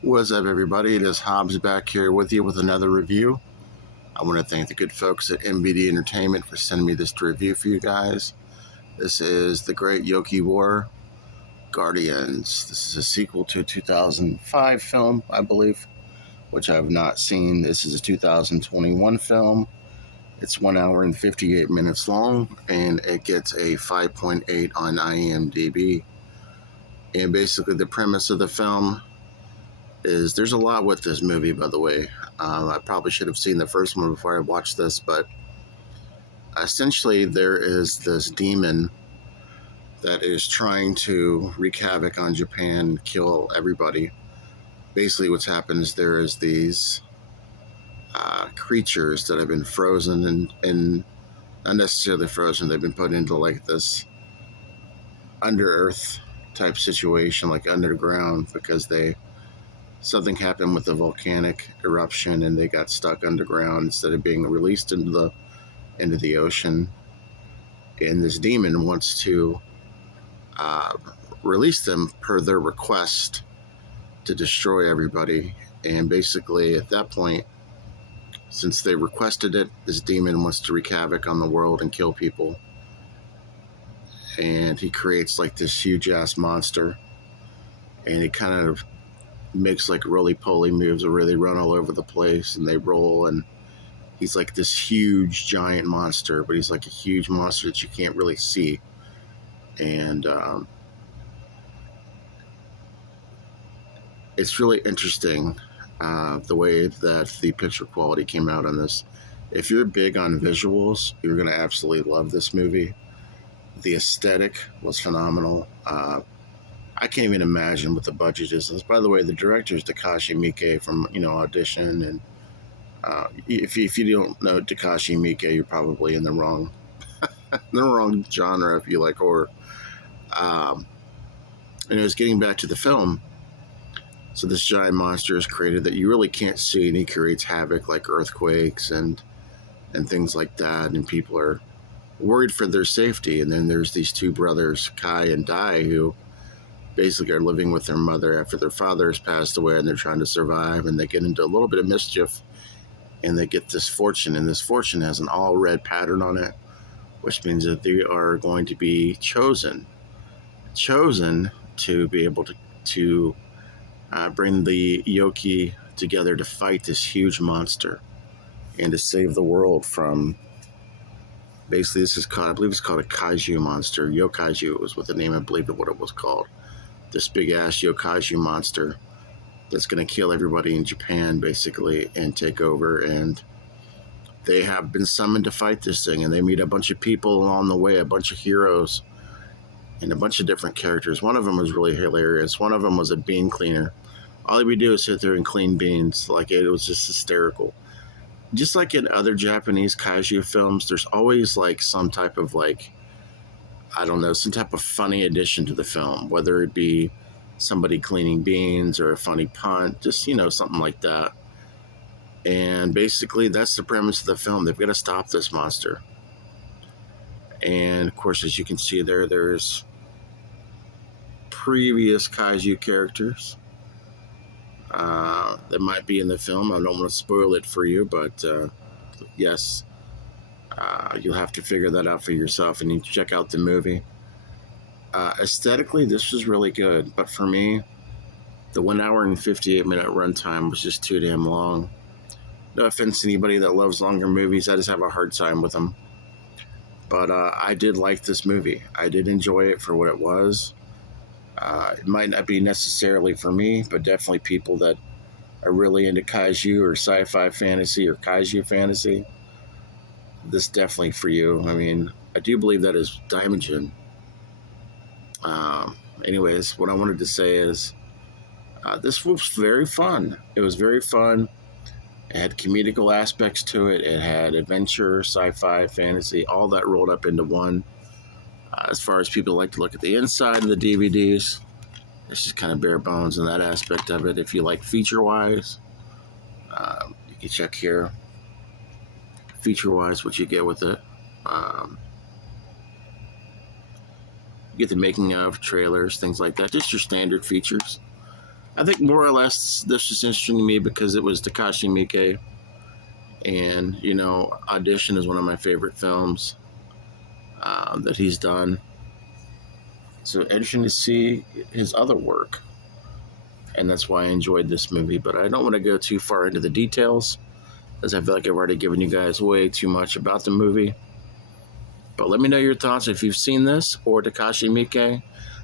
What's up, everybody? It is Hobbs back here with you with another review. I want to thank the good folks at MBD Entertainment for sending me this to review for you guys. This is The Great Yokai War Guardians. This is a sequel to a 2005 film, I believe, which I have not seen. This is a 2021 film. It's 1 hour and 58 minutes long, and it gets a 5.8 on IMDb. And basically, the premise of the film is there's a lot with this movie, by the way. I probably should have seen the first one before I watched this, but essentially there is this demon that is trying to wreak havoc on Japan, kill everybody. Basically what's happened is there is these creatures that have been frozen and not necessarily frozen, they've been put into like this under earth type situation, like underground, because something happened with the volcanic eruption and they got stuck underground instead of being released into the ocean. And this demon wants to release them per their request to destroy everybody. And basically at that point, since they requested it, this demon wants to wreak havoc on the world and kill people. And he creates like this huge ass monster, and he kind of makes like roly-poly moves where they run all over the place and they roll, and he's like this huge giant monster, but he's like a huge monster that you can't really see. And it's really interesting the way that the picture quality came out on this. If you're big on visuals, you're going to absolutely love this movie. The aesthetic was phenomenal. I can't even imagine what the budget is. By the way, the director is Takashi Miike from Audition, and if you don't know Takashi Miike, you're probably in the wrong genre if you like horror. And it's getting back to the film. So this giant monster is created that you really can't see, and he creates havoc like earthquakes and things like that, and people are worried for their safety. And then there's these two brothers, Kai and Dai, who basically are living with their mother after their father has passed away, and they're trying to survive, and they get into a little bit of mischief, and they get this fortune, and this fortune has an all red pattern on it, which means that they are going to be chosen to be able to bring the Yokai together to fight this huge monster and to save the world from. Basically, this is called, I believe it's called a Kaiju monster. Yokaiju was what the name, I believe, of what it was called. This big-ass Yokaiju monster that's going to kill everybody in Japan, basically, and take over. And they have been summoned to fight this thing, and they meet a bunch of people along the way, a bunch of heroes, and a bunch of different characters. One of them was really hilarious. One of them was a bean cleaner. All he would do is sit there and clean beans. Like, it was just hysterical. Just like in other Japanese kaiju films, there's always like some type of some type of funny addition to the film, whether it be somebody cleaning beans or a funny punt, just, something like that. And basically that's the premise of the film. They've got to stop this monster. And of course, as you can see there's previous kaiju characters that might be in the film. I don't want to spoil it for you, but yes, you'll have to figure that out for yourself, and you check out the movie. Aesthetically, this was really good, but for me, the 1 hour and 58 minute runtime was just too damn long. No offense to anybody that loves longer movies, I just have a hard time with them. But I did like this movie. I did enjoy it for what it was. It might not be necessarily for me, but definitely people that are really into kaiju or sci-fi fantasy or kaiju fantasy, this definitely for you. I mean, I do believe that is Daimajin. Anyways, what I wanted to say is this was very fun. It was very fun. It had comedical aspects to it. It had adventure, sci-fi, fantasy, all that rolled up into one. As far as people like to look at the inside of the DVDs, it's just kind of bare bones in that aspect of it. If you like feature-wise, you can check here. Feature-wise, what you get with it. You get the making of, trailers, things like that. Just your standard features. I think more or less this was interesting to me because it was Takashi Miike, and Audition is one of my favorite films that he's done. So interesting to see his other work, and that's why I enjoyed this movie. But I don't want to go too far into the details, as I feel like I've already given you guys way too much about the movie. But let me know your thoughts if you've seen this or Takashi Miike.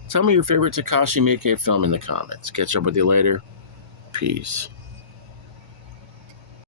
Tell me your favorite Takashi Miike film in the comments. Catch up with you later. Peace.